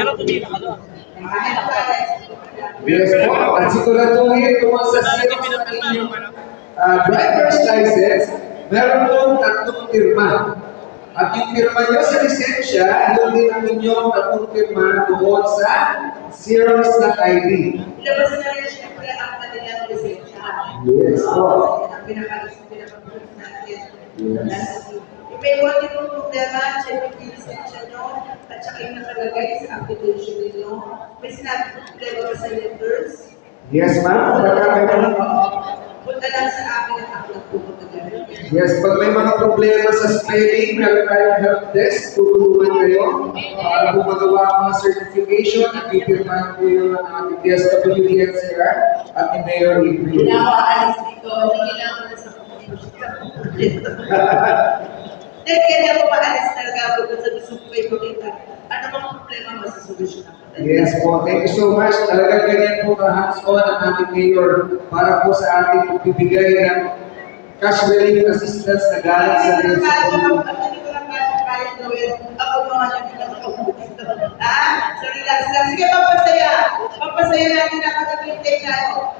Pero kumita ka doon. Yes po, at siguraduhin kung sa Xerox ng inyong driver's license, meron pong tatlong pirma. At yung pirma nyo sa lisensya, yun din ang inyong tatlong pirma doon sa Xerox ng ID. Ilabas na rin siyempre ang kanilang lisensya. Yes po. Yan ang pinaka-proof natin. If may wala itong problema, check yung lisensya nyo at saka yung nakalagay sa application ninyo. May sinabi ko problema ba sa letters? Yes ma'am, Punta lang sa akin at ako lang pupunta dyan. yes, pag may mga problema sa spelling, meron tayong help desk, tutulungan kayo para gumagawa ang mga certification at pipirmahan ko yung ating DSWD NCR at ni Mayor Hindi Ibrahim. na ako aalis dito, hindi na ako nasa kaya na ako maalis talaga ako kung sa gusto ko kayo makita. Ano bang problema masasolusyon ako? Yes po, thank you so much. Talagang ganyan po ka-hands-on ang ating Mayor para po sa ating pagbibigay ng cash relief assistance na galing sa Hindi ko lang DSWD. kaya gawin. Ako mga lang pinakaupo dito. So relax lang. Sige, papasaya. Papasaya natin ang pagkakintay tayo.